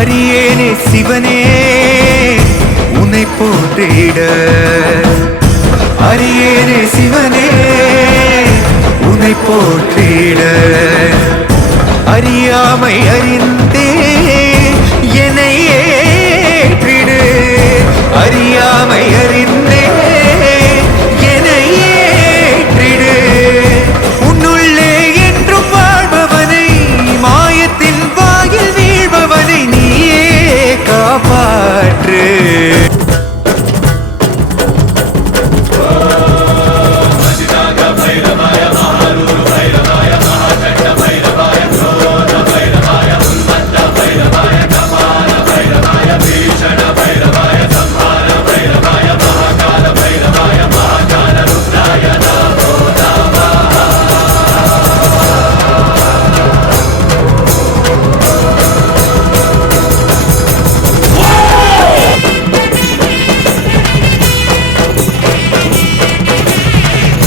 அரியேனே சிவனே உன்னை போற்றிட அரியேனே சிவனே உன்னை போற்றிட அறியாமை அறிந்த